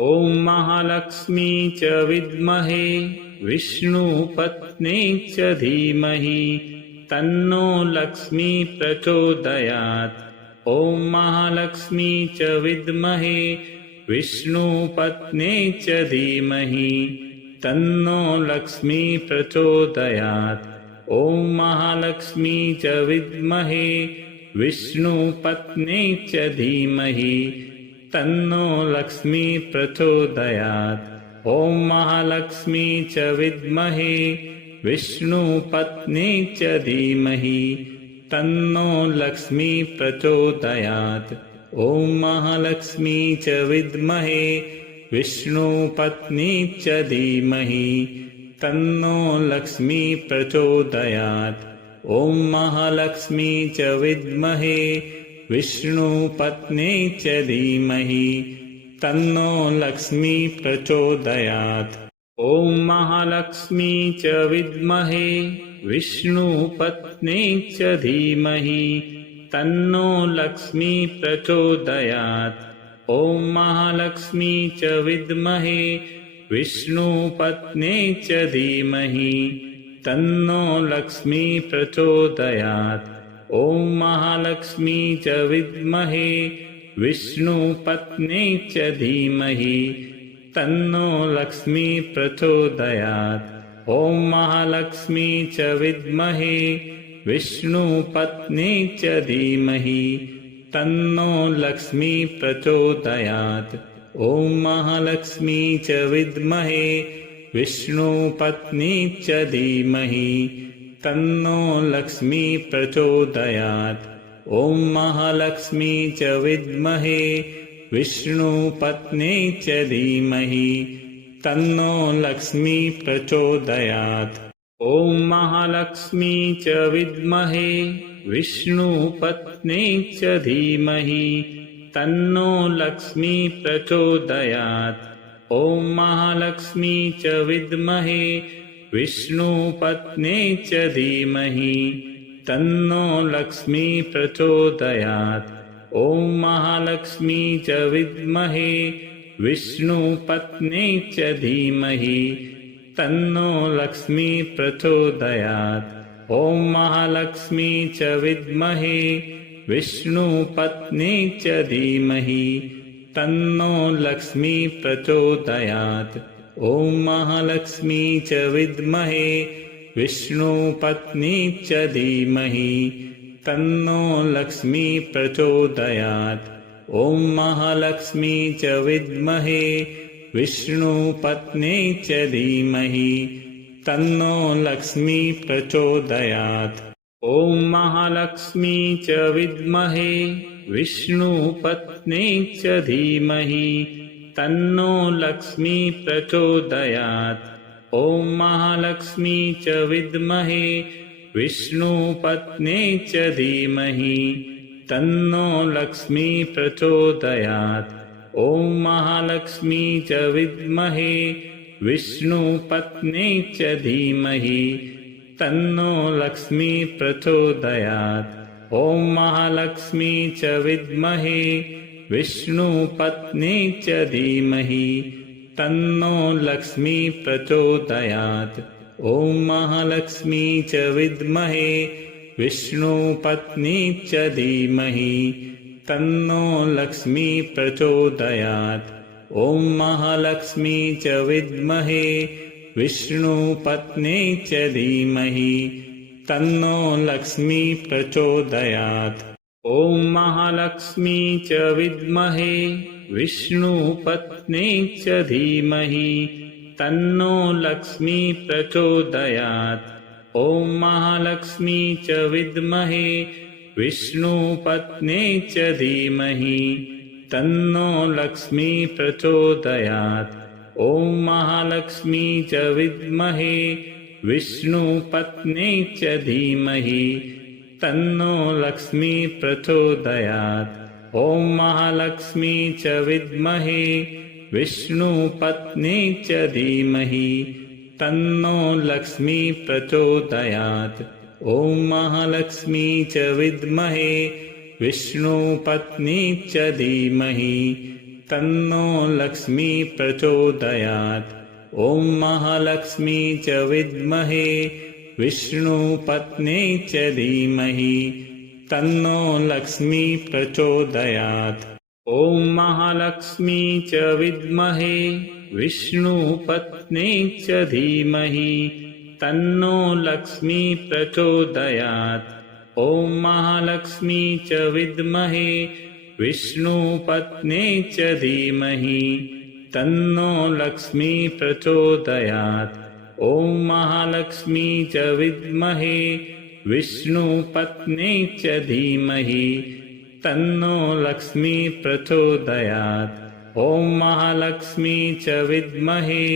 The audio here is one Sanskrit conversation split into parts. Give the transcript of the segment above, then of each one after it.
ॐ महालक्ष्मी च विद्महे विष्णुपत्नी च धीमहि तन्नो लक्ष्मी प्रचोदयात्। ॐ महालक्ष्मी च विद्महे विष्णुपत्नी च धीमहि तन्नो लक्ष्मी प्रचोदयात्। ॐ महालक्ष्मी च विद्महे विष्णुपत्नी च धीमहि तन्नो लक्ष्मी प्रचोदयात्। ॐ महालक्ष्मी च विद्महे विष्णुपत्नी च धीमहि तन्नो लक्ष्मी प्रचोदयात्। ॐ महालक्ष्मी च विद्महे विष्णुपत्नी च धीमहि तन्नो लक्ष्मी प्रचोदयात्। ॐ महालक्ष्मी च विद्महे विष्णुपत्नी च धीमहि तन्नो लक्ष्मी प्रचोदयात्। ॐ महालक्ष्मी च विद्महे विष्णुपत्नी च धीमहि तन्नो लक्ष्मी प्रचोदयात्। ॐ महालक्ष्मी च विद्महे विष्णुपत्नी च धीमहि तन्नो लक्ष्मी प्रचोदयात्। ॐ महालक्ष्मी च विद्महे विष्णुपत्नी च धीमहि तन्नो लक्ष्मी प्रचोदयात्। ॐ महालक्ष्मी च विद्महे विष्णुपत्नी च धीमहि तन्नो लक्ष्मी प्रचोदयात्। ॐ महालक्ष्मी च विद्महे विष्णुपत्नी च धीमहि तन्नो लक्ष्मी प्रचोदयात्। ॐ महालक्ष्मी च विद्महे विष्णुपत्नी च धीमहि तन्नो लक्ष्मी प्रचोदयात्। ॐ महालक्ष्मी च विद्महे विष्णुपत्नी च धीमहि तन्नो लक्ष्मी प्रचोदयात्। ॐ महालक्ष्मी च विद्महे विष्णुपत्नी च धीमहि तन्नो लक्ष्मी प्रचोदयात्। ॐ महालक्ष्मी च विद्महे विष्णुपत्नी च धीमहि तन्नो लक्ष्मी प्रचोदयात्। ॐ महालक्ष्मी च विद्महे विष्णुपत्नी च धीमहि तन्नो लक्ष्मी प्रचोदयात्। ॐ महालक्ष्मी च विद्महे विष्णुपत्नी च धीमहि तन्नो लक्ष्मी प्रचोदयात्। ॐ महालक्ष्मी च विद्महे विष्णुपत्नी च धीमहि तन्नो लक्ष्मी प्रचोदयात्। ॐ महालक्ष्मी च विद्महे विष्णुपत्नी च धीमहि तन्नो लक्ष्मी प्रचोदयात्। ॐ महालक्ष्मी च विद्महे विष्णुपत्नी च धीमहि तन्नो लक्ष्मी प्रचोदयात्। ॐ महालक्ष्मी च विद्महे विष्णुपत्नी च धीमहि तन्नो लक्ष्मी प्रचोदयात्। ॐ महालक्ष्मी च विद्महे विष्णुपत्नी च धीमहि तन्नो लक्ष्मी प्रचोदयात्। ॐ महालक्ष्मी च विद्महे विष्णुपत्नी च धीमहि तन्नो लक्ष्मी प्रचोदयात्। ॐ महालक्ष्मी च विद्महे विष्णुपत्नी च धीमहि तन्नो लक्ष्मी प्रचोदयात्। ॐ महालक्ष्मी च विद्महे विष्णुपत्नी च धीमहि तन्नो लक्ष्मी प्रचोदयात्। ॐ महालक्ष्मी च विद्महे विष्णुपत्नी च धीमहि तन्नो लक्ष्मी प्रचोदयात्। ॐ महालक्ष्मी च विद्महे विष्णुपत्नी च धीमहि तन्नो लक्ष्मी प्रचोदयात्। ॐ महालक्ष्मी च विद्महे विष्णुपत्नी च धीमहि तन्नो लक्ष्मी प्रचोदयात्। ॐ महालक्ष्मी च विद्महे विष्णुपत्नी च धीमहि तन्नो लक्ष्मी प्रचोदयात्। ॐ महालक्ष्मी च विद्महे विष्णुपत्न्यै च धीमहि तन्नो लक्ष्मी प्रचोदयात्। ॐ महालक्ष्मी च विद्महे विष्णुपत्न्यै च धीमहि तन्नो लक्ष्मी प्रचोदयात्। ॐ महालक्ष्मी च विद्महे विष्णुपत्न्यै च धीमहि तन्नो लक्ष्मी प्रचोदयात्। ॐ महालक्ष्मी च विद्महे विष्णुपत्न्यै च धीमहि तन्नो लक्ष्मी प्रचोदयात्। ॐ महालक्ष्मी च विद्महे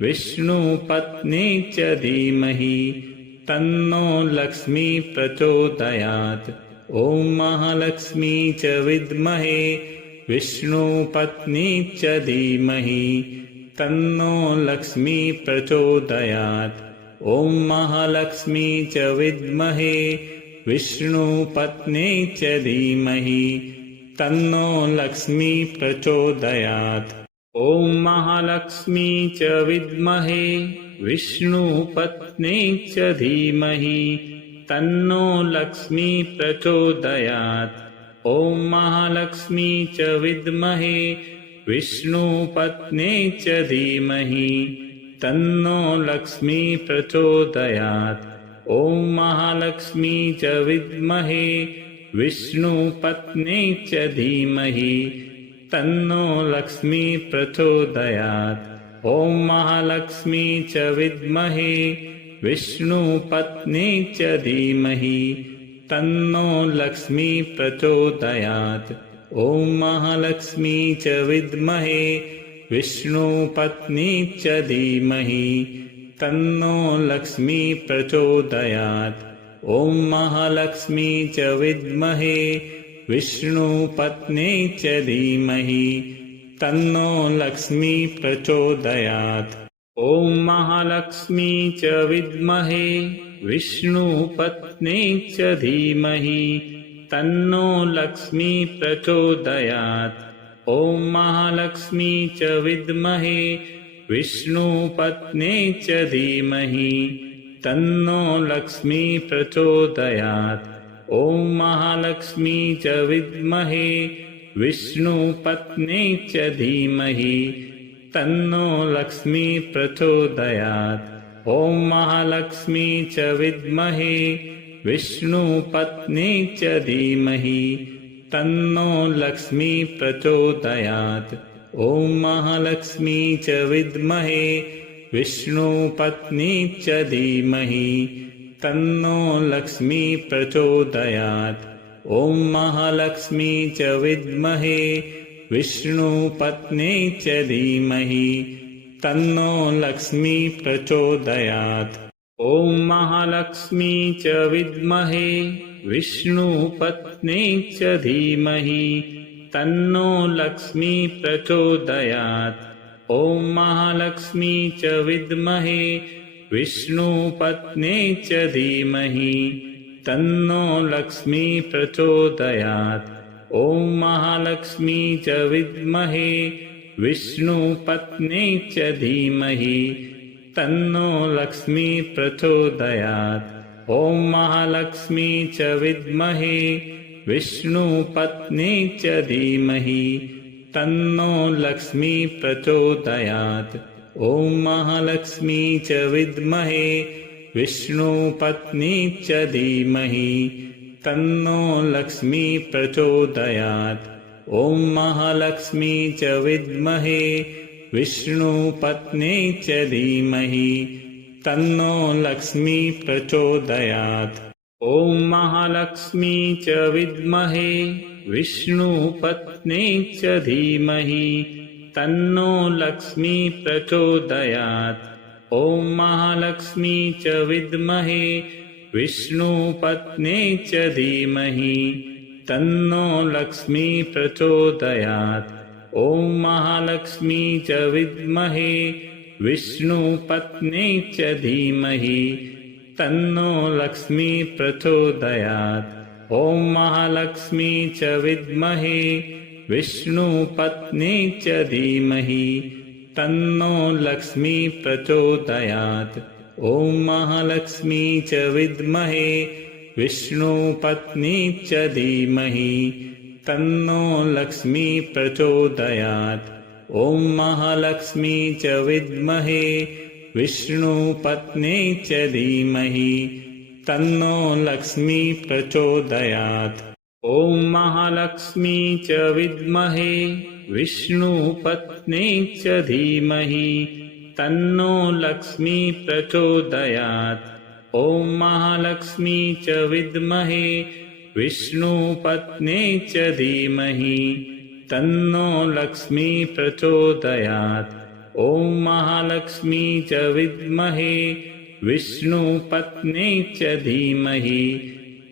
विष्णुपत्न्यै च धीमहि तन्नो लक्ष्मी प्रचोदयात्। ॐ महालक्ष्मी च विद्महे विष्णुपत्न्यै च धीमहि तन्नो लक्ष्मी प्रचोदयात्। ॐ महालक्ष्मी च विद्महे विष्णुपत्न्यै च धीमहि तन्नो लक्ष्मी प्रचोदयात्। ॐ महालक्ष्मी च विद्महे विष्णुपत्न्यै च धीमहि तन्नो लक्ष्मी प्रचोदयात्। ॐ महालक्ष्मी च विद्महे विष्णुपत्न्यै च धीमहि तन्नो लक्ष्मी प्रचोदयात्। ॐ महालक्ष्मी च विद्महे विष्णुपत्न्यै च धीमहि तन्नो लक्ष्मी प्रचोदयात्। ॐ महालक्ष्मी च विद्महे विष्णुपत्न्यै च धीमहि तन्नो लक्ष्मी प्रचोदयात्। ॐ महालक्ष्मी च विद्महे विष्णुपत्न्यै च धीमहि तन्नो लक्ष्मी प्रचोदयात्। ॐ महालक्ष्मी च विद्महे विष्णुपत्न्यै च धीमहि तन्नो लक्ष्मी प्रचोदयात्। ॐ महालक्ष्मी च विद्महे विष्णुपत्न्यै च धीमहि तन्नो लक्ष्मी प्रचोदयात्। ॐ महालक्ष्मी च विद्महे विष्णुपत्न्यै च धीमहि तन्नो लक्ष्मी प्रचोदयात्। ॐ महालक्ष्मी च विद्महे विष्णुपत्न्यै च धीमहि तन्नो लक्ष्मी प्रचोदयात्। ॐ महालक्ष्मी च विद्महे विष्णुपत्न्यै च धीमहि तन्नो लक्ष्मी प्रचोदयात्। ॐ महालक्ष्मी च विद्महे विष्णुपत्न्यै च धीमहि तन्नो लक्ष्मी प्रचोदयात्। ॐ महालक्ष्मी च विद्महे विष्णुपत्न्यै च धीमहि तन्नो लक्ष्मी प्रचोदयात्। ॐ महालक्ष्मी च विद्महे विष्णुपत्न्यै च धीमहि तन्नो लक्ष्मी प्रचोदयात्। ॐ महालक्ष्मी च विद्महे विष्णुपत्न्यै च धीमहि तन्नो लक्ष्मी प्रचोदयात्। ॐ महालक्ष्मी च विद्महे विष्णुपत्न्यै च धीमहि तन्नो लक्ष्मी प्रचोदयात्। ॐ महालक्ष्मी च विद्महे विष्णुपत्न्यै च धीमहि तन्नो लक्ष्मी प्रचोदयात्। ॐ महालक्ष्मी च विद्महे विष्णुपत्न्यै च धीमहि तन्नो लक्ष्मी प्रचोदयात्। ॐ महालक्ष्मी च विद्महे विष्णुपत्न्यै च धीमहि तन्नो लक्ष्मी प्रचोदयात्। ॐ महालक्ष्मी च विद्महे विष्णुपत्न्यै च धीमहि तन्नो लक्ष्मी प्रचोदयात्। ॐ महालक्ष्मी च विद्महे विष्णुपत्न्यै च धीमहि तन्नो लक्ष्मी प्रचोदयात्। ॐ महालक्ष्मी च विद्महे विष्णुपत्न्यै च धीमहि तन्नो लक्ष्मी प्रचोदयात्। ॐ महालक्ष्मी च विद्महे विष्णुपत्नी च धीमहि तन्नो लक्ष्मी प्रचोदयात्। ॐ महालक्ष्मी च विद्महे विष्णुपत्नी च धीमहि तन्नो लक्ष्मी प्रचोदयात्। ॐ महालक्ष्मी च विद्महे विष्णुपत्नी च धीमहि तन्नो लक्ष्मी प्रचोदयात्। ॐ महालक्ष्मी च विद्महे विष्णुपत्नी च धीमहि तन्नो लक्ष्मी प्रचोदयात्। ॐ महालक्ष्मी च विद्महे विष्णुपत्नी च धीमहि तन्नो लक्ष्मी प्रचोदयात्। ॐ महालक्ष्मी च विद्महे विष्णुपत्नी च धीमहि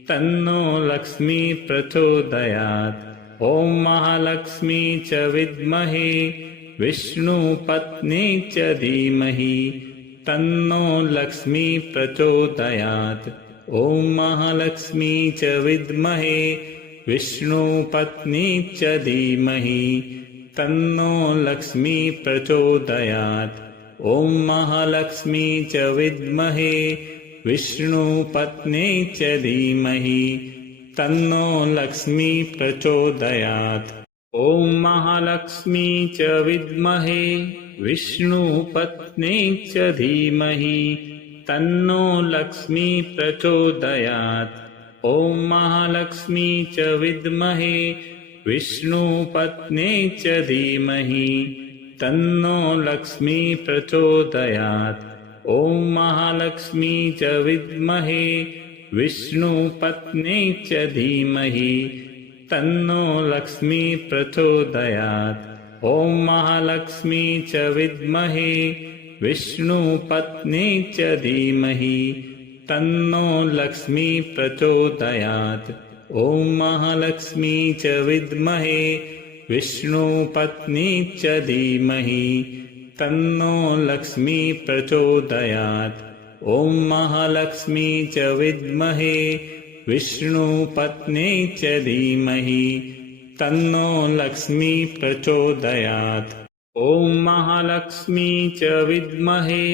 तन्नो लक्ष्मी प्रचोदयात्। ॐ महालक्ष्मी च विद्महे विष्णुपत्नी च धीमहि तन्नो लक्ष्मी प्रचोदयात्। ॐ महालक्ष्मी च विद्महे विष्णुपत्नी च धीमहि तन्नो लक्ष्मी प्रचोदयात्। ॐ महालक्ष्मी च विद्महे विष्णुपत्नी च धीमहि तन्नो लक्ष्मी प्रचोदयात्। ॐ महालक्ष्मी च विद्महे विष्णुपत्नी च धीमहि तन्नो लक्ष्मी प्रचोदयात्। ॐ महालक्ष्मी च विद्महे विष्णुपत्नी च धीमहि तन्नो लक्ष्मी प्रचोदयात्। ॐ महालक्ष्मी च विद्महे विष्णुपत्नी च धीमहि तन्नो लक्ष्मी प्रचोदयात्। ॐ महालक्ष्मी च विद्महे विष्णुपत्नी च धीमहि तन्नो लक्ष्मी प्रचोदयात्। ॐ महालक्ष्मी च विद्महे विष्णुपत्नी च धीमहि तन्नो लक्ष्मी प्रचोदयात्। ॐ महालक्ष्मी च विद्महे विष्णुपत्नी च धीमहि तन्नो लक्ष्मी प्रचोदयात्। ॐ महालक्ष्मी च विद्महे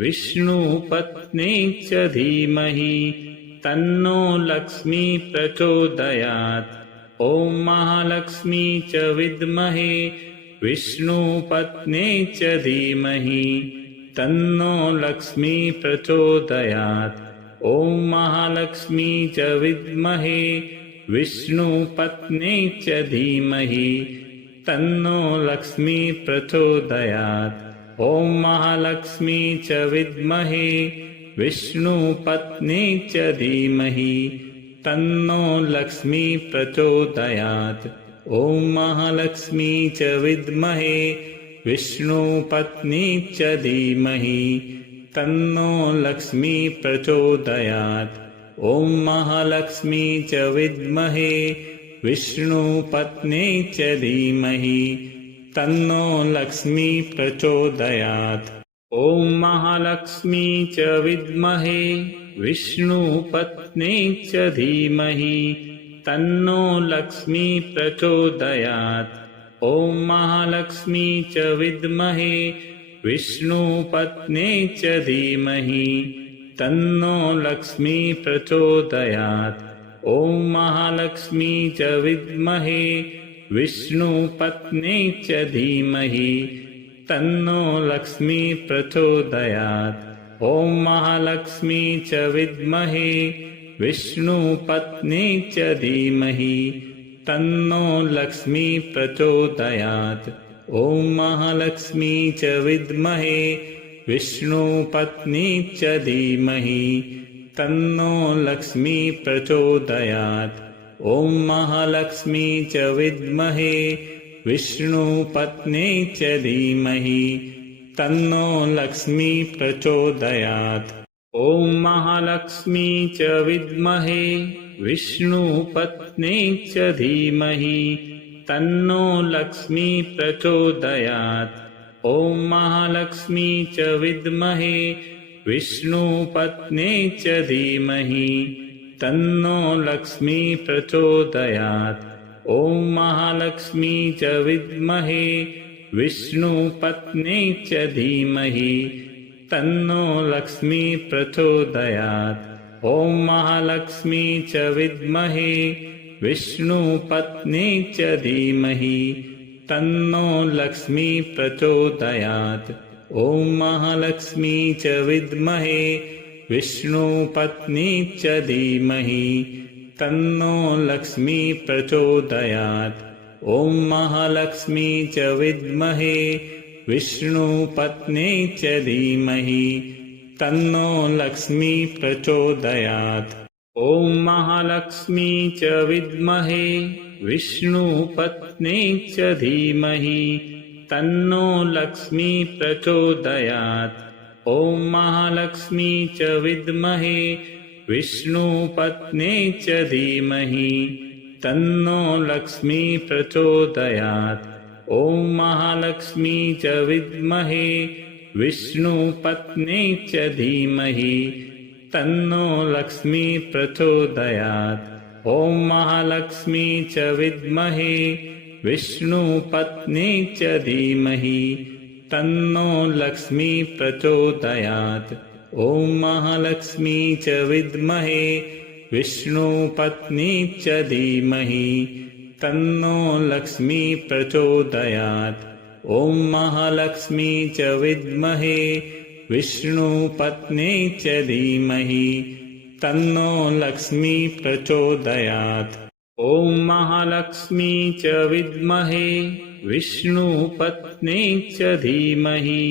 विष्णुपत्नी च धीमहि तन्नो लक्ष्मी प्रचोदयात्। ॐ महालक्ष्मी च विद्महे विष्णुपत्नी च धीमहि तन्नो लक्ष्मी प्रचोदयात्। ॐ महालक्ष्मी च विद्महे विष्णुपत्नी च धीमहि तन्नो लक्ष्मी प्रचोदयात्। ॐ महालक्ष्मी च विद्महे विष्णुपत्नी च धीमहि तन्नो लक्ष्मी प्रचोदयात्। ॐ महालक्ष्मी च विद्महे विष्णुपत्नी च धीमहि तन्नो लक्ष्मी प्रचोदयात्। ॐ महालक्ष्मी च विद्महे विष्णुपत्नी च धीमहि तन्नो लक्ष्मी प्रचोदयात्। ॐ महालक्ष्मी च विद्महे विष्णुपत्नी च धीमहि तन्नो लक्ष्मी प्रचोदयात्। ॐ महालक्ष्मी च विद्महे विष्णुपत्नी च धीमहि तन्नो लक्ष्मी प्रचोदयात्। ॐ महालक्ष्मी च विद्महे विष्णुपत्नी च धीमहि तन्नो लक्ष्मी प्रचोदयात्। ॐ महालक्ष्मी च विद्महे विष्णुपत्नी च धीमहि तन्नो लक्ष्मी प्रचोदयात्। ॐ महालक्ष्मी च विद्महे विष्णुपत्नी च धीमहि तन्नो लक्ष्मी प्रचोदयात्। ॐ महालक्ष्मी च विद्महे विष्णुपत्नी च धीमहि तन्नो लक्ष्मी प्रचोदयात्। ॐ महालक्ष्मी च विद्महे विष्णुपत्नी च धीमहि तन्नो लक्ष्मी प्रचोदयात्। ॐ महालक्ष्मी च विद्महे विष्णुपत्नी च धीमहि तन्नो लक्ष्मी प्रचोदयात्। ॐ महालक्ष्मी च विद्महे विष्णुपत्न्यै च धीमहि तन्नो लक्ष्मी प्रचोदयात्। ॐ महालक्ष्मी च विद्महे विष्णुपत्न्यै च धीमहि तन्नो लक्ष्मी प्रचोदयात्। ॐ महालक्ष्मी च विद्महे विष्णुपत्न्यै च धीमहि तन्नो लक्ष्मी प्रचोदयात्। ॐ महालक्ष्मी च विद्महे विष्णुपत्न्यै च धीमहि तन्नो लक्ष्मी प्रचोदयात्। ॐ महालक्ष्मी च विद्महे विष्णुपत्न्यै च धीमहि तन्नो लक्ष्मी प्रचोदयात्। ॐ महालक्ष्मी च विद्महे विष्णुपत्न्यै च धीमहि तन्नो लक्ष्मी प्रचोदयात्। ॐ महालक्ष्मी च विद्महे विष्णुपत्न्यै च धीमहि तन्नो लक्ष्मी प्रचोदयात्। ॐ महालक्ष्मी च विद्महे विष्णुपत्न्यै च धीमहि तन्नो लक्ष्मी प्रचोदयात्। ॐ महालक्ष्मी च विद्महे विष्णुपत्न्यै च धीमहि तन्नो लक्ष्मी प्रचोदयात्। ॐ महालक्ष्मी च विद्महे विष्णुपत्न्यै च धीमहि तन्नो लक्ष्मी प्रचोदयात्। ॐ महालक्ष्मी च विद्महे विष्णुपत्न्यै च धीमहि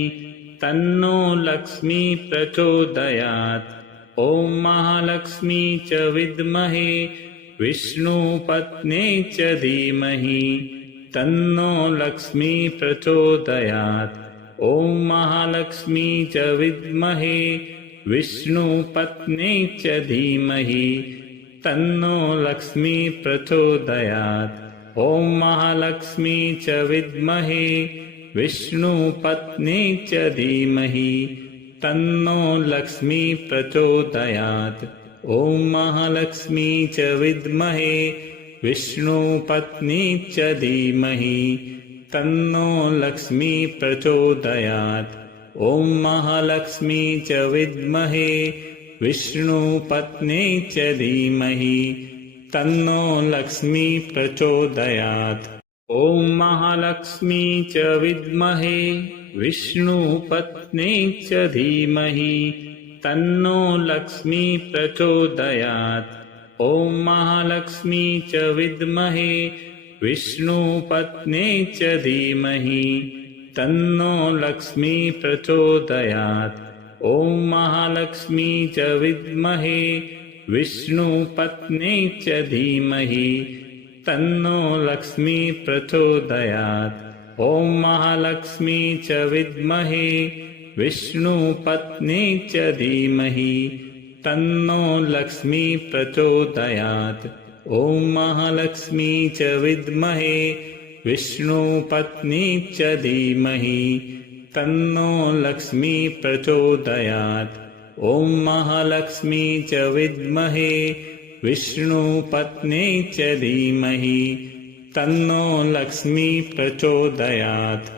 तन्नो लक्ष्मी प्रचोदयात्। ॐ महालक्ष्मी च विद्महे विष्णुपत्न्यै च धीमहि तन्नो लक्ष्मी प्रचोदयात्। ॐ महालक्ष्मी च विद्महे विष्णुपत्न्यै च धीमहि तन्नो लक्ष्मी प्रचोदयात्। ॐ महालक्ष्मी च विद्महे विष्णुपत्न्यै च धीमहि तन्नो लक्ष्मी प्रचोदयात्। ॐ महालक्ष्मी च विद्महे विष्णुपत्न्यै च धीमहि तन्नो लक्ष्मी प्रचोदयात्। ॐ महालक्ष्मी च विद्महे विष्णुपत्न्यै च धीमहि तन्नो लक्ष्मी प्रचोदयात्। ॐ महालक्ष्मी च विद्महे विष्णुपत्न्यै च धीमहि तन्नो लक्ष्मी प्रचोदयात्। ॐ महालक्ष्मी च विद्महे विष्णुपत्न्यै च धीमहि तन्नो लक्ष्मी प्रचोदयात्। ॐ महालक्ष्मी च विद्महे विष्णुपत्न्यै च धीमहि तन्नो लक्ष्मी प्रचोदयात्। ॐ महालक्ष्मी च विद्महे विष्णुपत्न्यै च धीमहि तन्नो लक्ष्मी प्रचोदयात्। ॐ महालक्ष्मी च विद्महे विष्णुपत्न्यै च धीमहि तन्नो लक्ष्मी प्रचोदयात्। ॐ महालक्ष्मी च विद्महे विष्णुपत्न्यै च धीमहि तन्नो लक्ष्मी प्रचोदयात्।